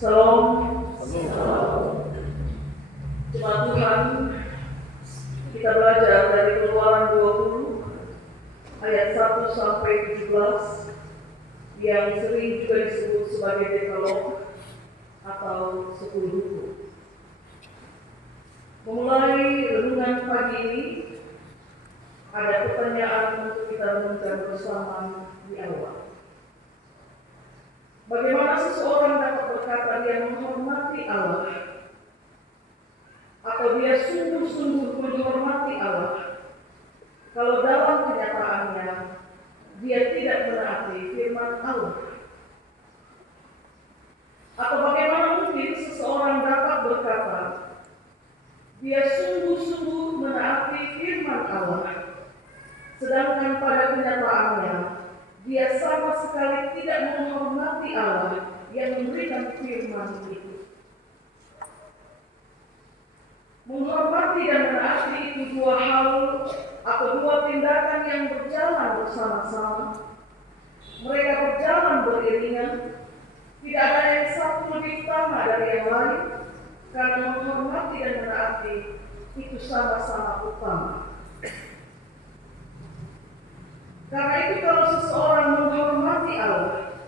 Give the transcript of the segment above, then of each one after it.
Salam. Jemaat Tuhan, kita belajar dari Keluaran 20 ayat 1 sampai 17 yang sering juga disebut sebagai Dekalog atau 10 hukum. Memulai renungan pagi ini, ada pertanyaan untuk kita renungkan bersama di awal. Bagaimana seseorang dapat berkata dia menghormati Allah, atau dia sungguh-sungguh menghormati Allah, kalau dalam kenyataannya dia tidak menaati firman Allah? Atau bagaimana mungkin seseorang dapat berkata dia sungguh-sungguh menaati firman Allah, sedangkan pada kenyataannya dia sama sekali tidak menghormati Allah yang memberikan firman itu? Menghormati dan menaati itu dua hal atau dua tindakan yang berjalan bersama-sama. Mereka berjalan beriringan. Tidak ada yang satu lebih utama dari yang lain, karena menghormati dan menaati itu sama-sama utama. Karena itu kalau seseorang menghormati Allah,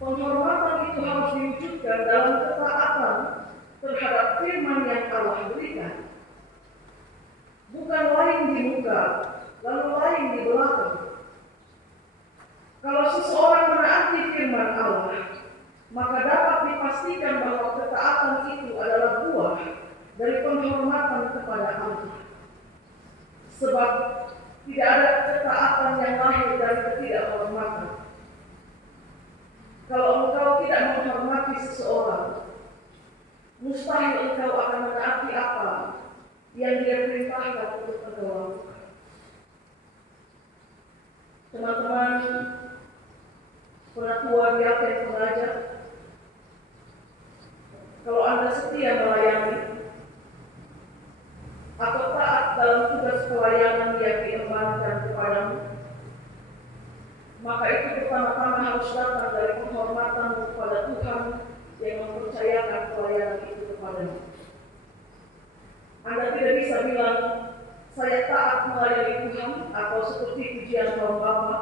penghormatan itu harus diwujudkan dalam ketaatan terhadap firman yang Allah berikan. Bukan lain di muka, lalu lain di belakang. Kalau seseorang menaati firman Allah, maka dapat dipastikan bahwa ketaatan itu adalah buah dari penghormatan kepada Allah. Sebab tidak ada ketaatan yang lahir dari ketidakhormatan. Kalau engkau tidak menghormati seseorang, mustahil engkau akan menaati apa yang dia perintahkan untuk engkau lakukan. Teman-teman, penatua diaken pengajar, kalau Anda setia melayani atau taat dalam tugas pelayanan yang diembankan kepadamu, maka itu pertama-tama harus datang dari penghormatan kepada Tuhan yang mempercayakan pelayanan itu kepadamu. Anda tidak bisa bilang, saya taat melayani Tuhan, atau seperti pujian kaum Bapa,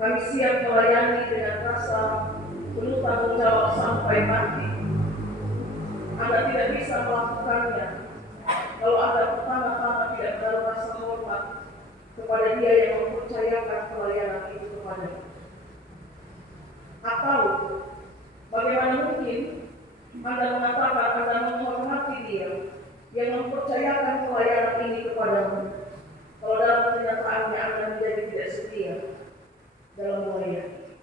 kami siap melayani dengan rasa penuh tanggung jawab sampai mati. Anda tidak bisa melakukannya kalau Anda pertama-tama tidak menaruh rasa hormat kepada Dia yang mempercayakan pelayanan itu kepadamu. Atau bagaimana mungkin Anda mengatakan Anda menghormati Dia yang mempercayakan pelayanan ini kepadamu, kalau dalam kenyataannya Anda menjadi tidak setia dalam melayani?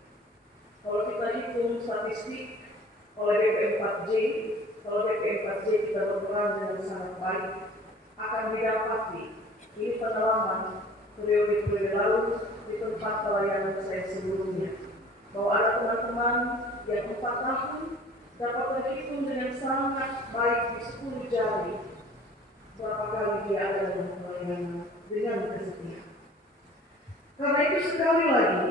Kalau kita hitung statistik oleh BP4J, kalau BP4J kita berperan dengan sangat baik, akan didapati ini pengalaman periode-periode lalu di tempat pelayanan saya sebelumnya, bahwa ada teman-teman yang 4 tahun dapat terhitung dengan sangat baik di 10 jari berapa kali dia ada dalam pelayanan dengan kesetiaan. Karena itu sekali lagi,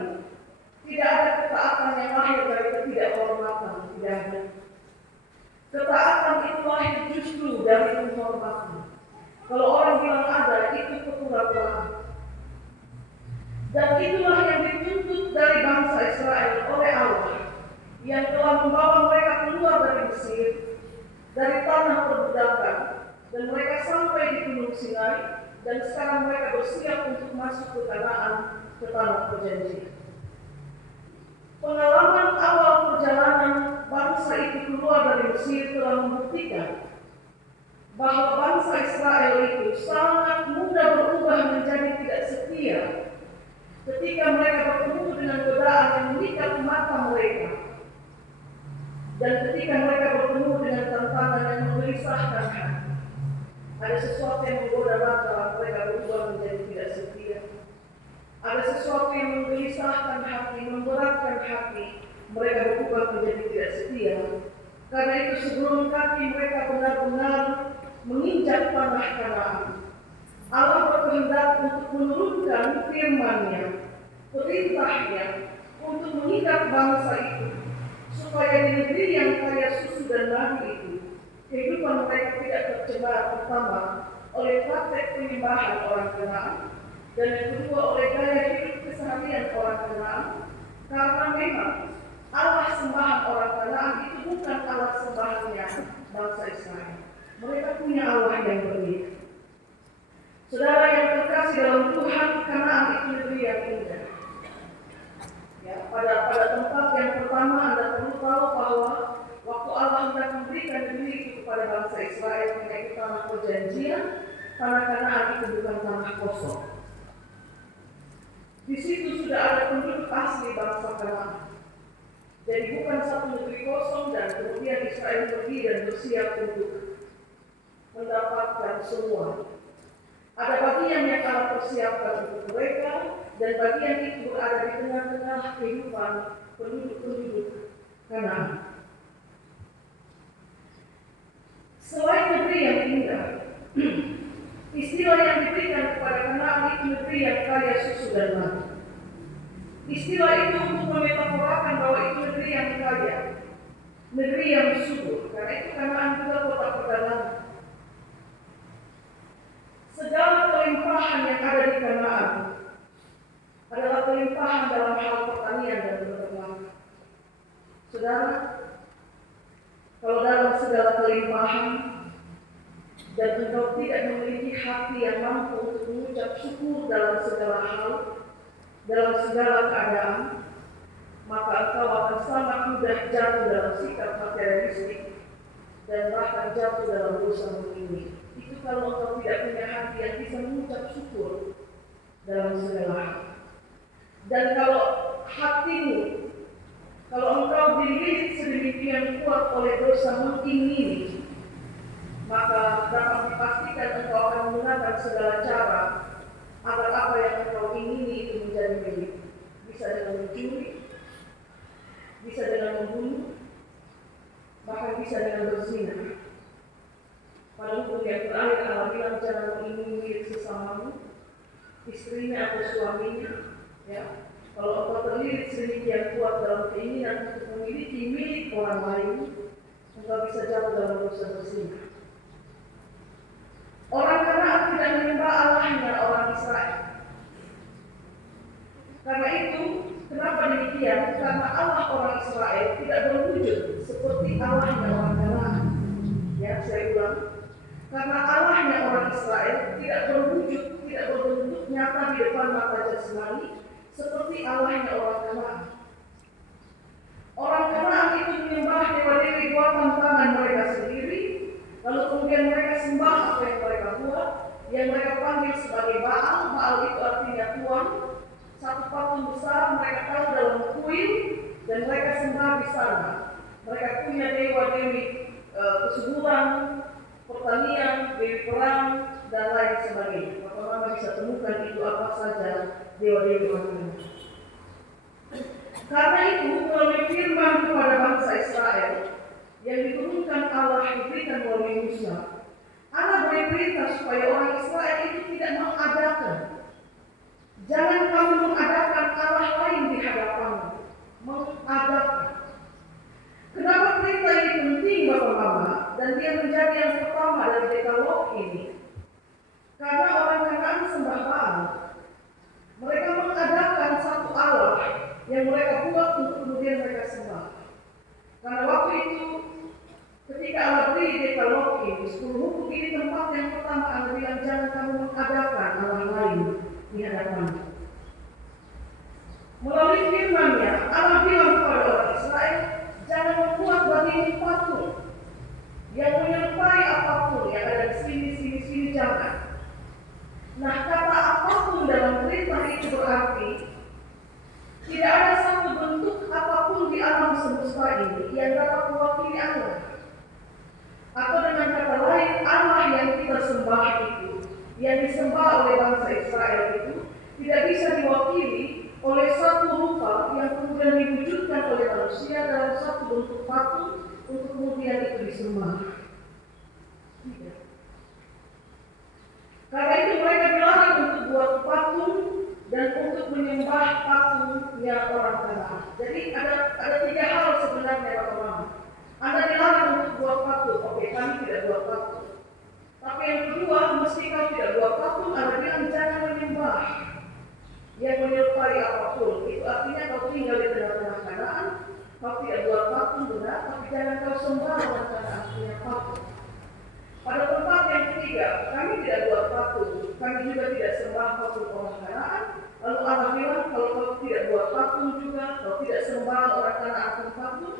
tidak ada ketaatan yang lahir dari ketidakhormatan, tidak ada. Ketaatan itu lahir justru dari penghormatan. Kalau orang bilang ada, itu kepura-puraan. Dan itulah yang dituntut dari bangsa Israel oleh Allah, yang telah membawa mereka keluar dari Mesir, dari tanah perbudakan, dan mereka sampai di Gunung Sinai, dan sekarang mereka bersiap untuk masuk ke Kanaan, ke tanah perjanjian. Pengalaman awal perjalanan bangsa itu keluar dari Mesir telah membuktikan bahwa bangsa Israel itu sangat mudah berubah menjadi tidak setia ketika mereka bertemu dengan godaan yang mengikat mata mereka, dan ketika mereka bertemu dengan tantangan yang menggelisahkan hati. Ada sesuatu yang menggoda mata mereka berubah menjadi tidak setia. Ada sesuatu yang menggelisahkan hati, memberatkan hati, mereka berubah menjadi tidak setia. Karena itu sebelum kaki mereka benar-benar menginjak tanah Kanaan, Allah berkehendak untuk menurunkan firman-Nya, perintahnya, untuk mengikat bangsa itu, supaya di negeri yang kaya susu dan madu itu, kehidupan mereka tidak tercemar pertama oleh praktek penyembahan orang Kanaan, dan yang kedua oleh gaya hidup keseharian orang Kanaan, karena memang Allah sembahan orang Kanaan itu bukan Allah sembahannya bangsa Israel. Mereka punya Allah yang berbeda. Saudara yang terkasih dalam Tuhan, Kanaan itu negeri yang indah. Ya, pada tempat yang pertama Anda perlu tahu bahwa waktu Allah hendak memberikan negeri itu kepada bangsa Israel, yaitu tanah perjanjian, tanah Kanaan itu bukan tanah kosong. Di situ sudah ada penduduk asli bangsa Kanaan. Jadi bukan satu negeri kosong dan kemudian Israel pergi dan bersiap untuk mendapatkan semua. Ada bagian yang Allah persiapkan untuk mereka, dan bagian itu berada di tengah-tengah kehidupan penduduk-penduduk Kanaan. Selain negeri yang indah, istilah yang diberikan kepada Kanaan itu negeri yang kaya susu dan madu. Istilah itu untuk memetaforakan bahwa itu negeri yang kaya, negeri yang subur, karena itu Kanaan juga kota perdagangan. Segala kelimpahan yang ada di Kanaan adalah kelimpahan dalam hal pertanian dan peternakan. Saudara, kalau dalam segala kelimpahan dan engkau tidak memiliki hati yang mampu untuk mengucap syukur dalam segala hal, dalam segala keadaan, maka engkau akan sangat mudah jatuh dalam sikap materialistik dan bahkan jatuh dalam dosa ini. Itu kalau engkau tidak punya hati yang bisa mengucap syukur dalam segala hal. Dan kalau hatimu, kalau engkau dililit sedemikian kuat oleh dosa mengingini, maka dapat dipastikan engkau akan menggunakan segala cara agar apa yang engkau ingini itu menjadi milik. Bisa dengan mencuri, bisa dengan membunuh, bahkan bisa dengan berzina. Pada hukum yang terakhir Allah bilang jangan mengingini milik sesamamu, istrinya atau suaminya. Ya, kalau engkau terlilit sedemikian kuat dalam keinginan untuk memiliki milik orang lain, engkau bisa jatuh dalam dosa berzina. Orang Kanaan tidak menyembah Allahnya orang Israel. Karena itu, kenapa demikian? Karena Allah orang Israel tidak berwujud seperti Allahnya orang Kanaan. Ya, saya ulang. Karena Allahnya orang Israel tidak berwujud, tidak berbentuk nyata di depan mata jasmani seperti Allahnya orang Kanaan. Orang Kanaan itu menyembah dewa-dewi buatan tangan mereka sendiri, lalu kemudian mereka sembah apa yang mereka buat, yang mereka panggil sebagai Baal. Baal itu artinya Tuhan. Satu patung besar mereka taruh dalam kuil dan mereka sembah di sana. Mereka punya dewa-dewi kesuburan, pertanian, dewi perang, dan lain sebagainya. Maka bisa temukan itu apa saja dewa-dewi orang. Karena itu melalui firman kepada bangsa Israel yang diturunkan Allah diberikan melalui Musa, Allah beri perintah supaya orang Israel itu tidak mengadakan. Jangan kamu mengadakan Allah lain di hadapanmu. Mengadakan. Kenapa perintah ini penting Bapak-Bapak? Dan dia menjadi yang pertama dari dekalog ini. Karena orang Kanaan sembah Baal. Mereka mengadakan satu Allah yang mereka buat untuk kemudian mereka sembah. Karena waktu itu ketika Allah beri dekalog ini, 10 hukum ini tempat yang pertama Allah bilang jangan kamu mengadakan Allah lain di hadapanmu. Melalui firman-Nya Allah bilang kepada orang Israel, jangan membuat bagimu patung yang menyerupai apapun yang ada di sini, jangan. Nah, kata apapun dalam perintah itu berarti tidak ada satu bentuk apapun di alam semesta ini yang dapat mewakili Allah. Atau dengan kata lain, Allah yang kita sembah itu, yang disembah oleh bangsa Israel itu, tidak bisa diwakili oleh satu rupa yang kemudian diwujudkan oleh manusia dalam satu bentuk patung untuk kemudian itu disembah. Tidak. Karena itu mereka dilarang untuk buat patung dan untuk menyembah patungnya orang Kanaan. Jadi ada 3 hal sebenarnya kami tidak buat patung. Tapi yang kedua, meski kau tidak buat patung, ada bilang jangan menyembah yang menyerupai apapun. Itu artinya kau tinggal di tengah-tengah Kanaan, kau tidak buat patung benar, tapi jangan kau sembah orang Kanaan punya patung. Pada tempat yang ketiga, kami tidak buat patung, kami juga tidak sembah patung orang Kanaan. Lalu Allah bilang, kalau kau tidak buat patung juga, kau tidak sembah orang Kanaan pun patung.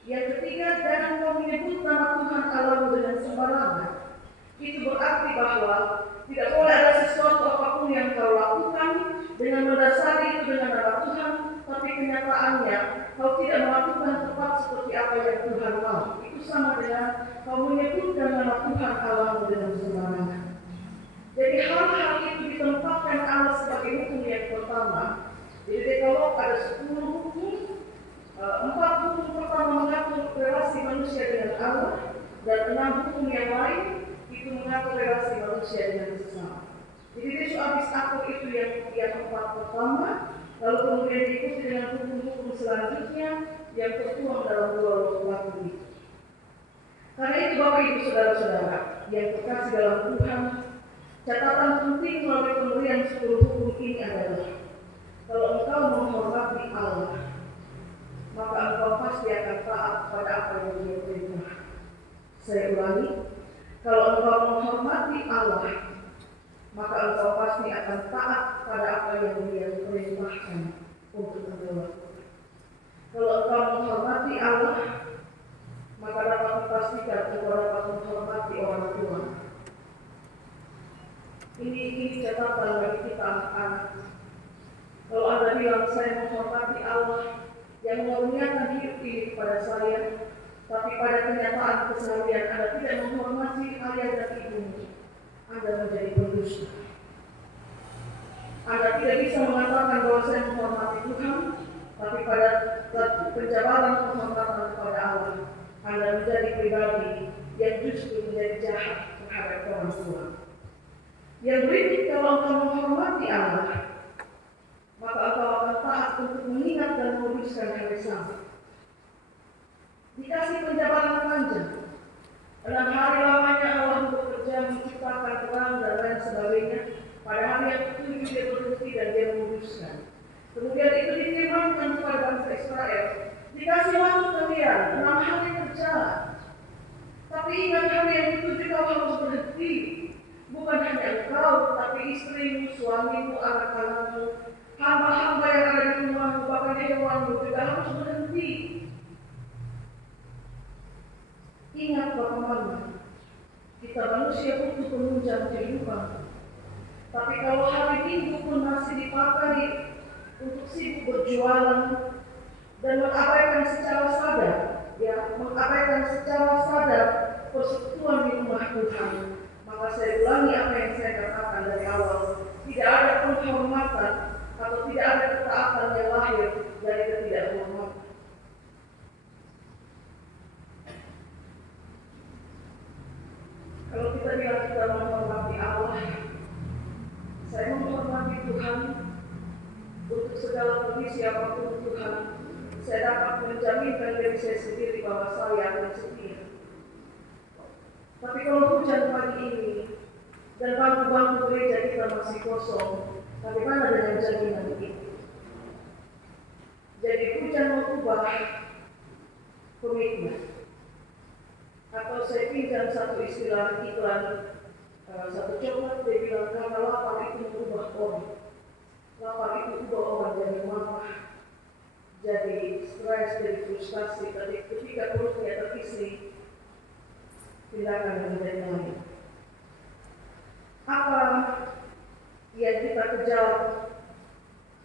Yang ketiga, jangan kau menyebut nama Tuhan Allahmu dengan sembarangan. Itu berarti bahwa tidak boleh ada sesuatu apapun yang kau lakukan dengan mendasari itu dengan nama Tuhan, tapi kenyataannya kau tidak melakukan tepat seperti apa yang Tuhan mau. Itu sama dengan kau menyebutkan nama Tuhan Allahmu dengan sembarangan. Jadi hal-hal itu ditempatkan Allah sebagai hukum yang pertama. Jadi Dekalog ada 10 hukum. 4 hukum pertama mengatur relasi manusia dengan Allah, dan 6 hukum yang lain itu mengatur relasi manusia dengan sesama. Jadi Yesus habis atur itu yang 4 pertama, lalu kemudian diikuti dengan hukum-hukum selanjutnya yang tertuang dalam 2 waktu itu. Karena itu Bapak Ibu Saudara-saudara yang terkasih dalam Tuhan, catatan penting melalui pemberian 10 hukum ini adalah kalau engkau menghormati Allah, maka engkau pasti akan taat pada apa yang Dia perintah. Saya ulangi, kalau engkau menghormati Allah, maka engkau pasti akan taat pada apa yang Dia perintahkan untuk engkau lakukan. Kalau engkau menghormati Allah, maka dapat dipastikan engkau dapat menghormati orang tua. Ini catatan bagi kita anak-anak. Kalau Anda bilang saya menghormati Allah yang mengaruniakan hidup ini kepada saya, tapi pada kenyataan keseharian Anda tidak menghormati ayah dan ibumu, Anda menjadi pendusta. Anda tidak bisa mengatakan bahwa saya menghormati Tuhan, tapi pada penjabaran penghormatan kepada Allah, Anda menjadi pribadi yang justru menjadi jahat terhadap orang tua. Yang berikut, kalau engkau menghormati Allah, maka engkau akan taat untuk mengingat dan menuliskan hari Sabat. Dikasih penjabaran panjang. 6 hari lamanya Allah bekerja menciptakan terang dan lain sebagainya. Pada hari yang ke-7 Dia berhenti dan Dia memutuskan. Kemudian itu difirmankan kepada bangsa Israel. Dikasih waktu kalian 6 hari kerja. Tapi ingat hari yang ke-7 kau harus berhenti. Bukan hanya engkau, tapi istrimu, suamimu, anak-anakmu, hamba-hamba yang ada di rumahmu, bahkan hewanmu juga harus berhenti. Ingat bagaimana kita manusia butuh penunjang kehidupan. Tapi kalau hari Minggu pun masih dipakai untuk sibuk berjualan dan mengabaikan secara sadar, mengabaikan secara sadar persekutuan di rumah Tuhan, maka saya ulangi apa yang saya katakan dari awal. Tidak ada penghormatan atau tidak ada ketaatan yang lahir dari ketidakhormatan. Kalau kita bilang kita menghormati Allah, saya menghormati Tuhan untuk segala kondisi apapun Tuhan. Saya dapat menjaminkan diri saya sendiri bahwa saya akan setia. Tapi kalau hujan pagi ini dan bangku-bangku gereja kita masih kosong, bagaimana dengan jaminan itu? Jadi hujan mau ubah komitmen. Atau saya pinjam satu istilah iklan satu coklat, dia bilang karena lapar itu mengubah orang. Lapar itu ubah orang jadi marah, jadi stres, jadi frustasi. Tapi ketika perutnya terisi, tindakan yang menjadi lain. Apa yang kita kejar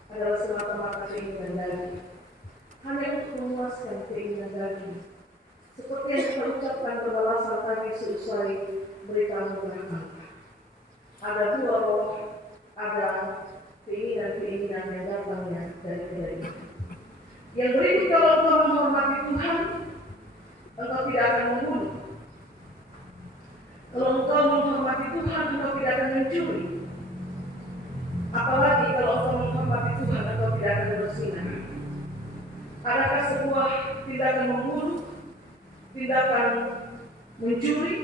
adalah semata-mata keinginan daging, hanya untuk memuaskan keinginan daging. Seperti yang kita ucapkan pembalasan tadi seusai berita mengenai ada 2 roh, ada keinginan-keinginan yang datangnya dari diri. Yang berikut, kalau engkau menghormati Tuhan, engkau tidak akan membunuh. Kalau engkau menghormati Tuhan, engkau tidak akan mencuri. Apalagi kalau engkau menghormati Tuhan, engkau tidak akan berzina. Adakah sebuah tindakan membunuh, tindakan mencuri,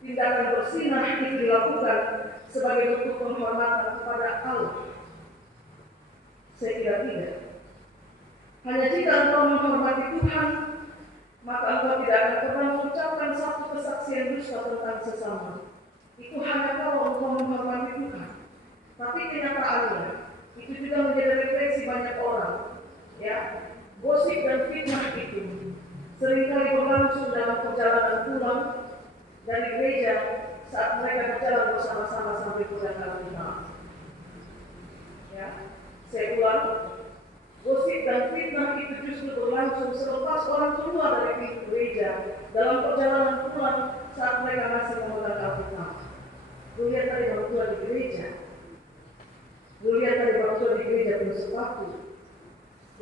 tindakan berzinah itu dilakukan sebagai bentuk penghormatan kepada Allah? Saya kira tidak. Hanya jika engkau menghormati Tuhan, maka engkau tidak akan pernah mengucapkan satu kesaksian dusta tentang sesama. Itu hanya kalau engkau menghormati Tuhan. Tapi kenyataannya, itu juga menjadi refleksi banyak orang. Ya, gosip dan fitnah itu seringkali berlangsung dalam perjalanan pulang dari gereja saat mereka berjalan bersama-sama sampai pada kalimat. Ya, saya ulang, gosip dan fitnah itu justru berlangsung selepas orang keluar dari pintu gereja dalam perjalanan pulang saat mereka masih memegang Alkitab. Lu lihat tadi orang tua di gereja, lu lihat tadi orang tua di gereja bersepatu.